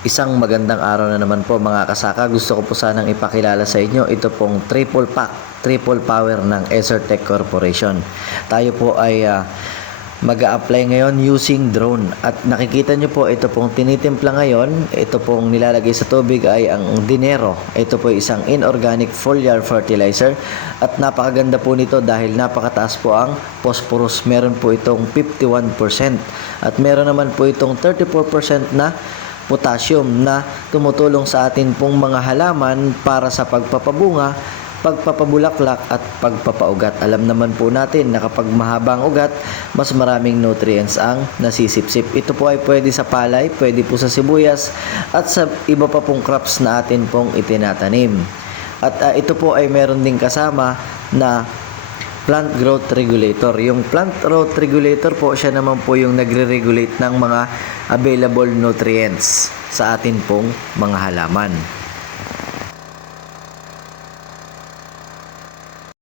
Isang magandang araw na naman po mga kasaka. Gusto ko po sanang ipakilala sa inyo ito pong triple pack, triple power ng Esertec Corporation. Tayo po ay mag-a-apply ngayon using drone. At nakikita nyo po ito pong tinitimpla ngayon, ito pong nilalagay sa tubig ay ang dinero. Ito po isang inorganic foliar fertilizer at napakaganda po nito dahil napakataas po ang phosphorus. Meron po itong 51% at meron naman po itong 34% na potassium na tumutulong sa atin pong mga halaman para sa pagpapabunga, pagpapabulaklak at pagpapaugat. Alam naman po natin na kapag mahabang ugat, mas maraming nutrients ang nasisipsip. Ito po ay pwede sa palay, pwede po sa sibuyas at sa iba pa pong crops na atin pong itinatanim. At ito po ay meron ding kasama na plant growth regulator. Yung plant growth regulator po, siya naman po yung nagre-regulate ng mga available nutrients sa atin pong mga halaman.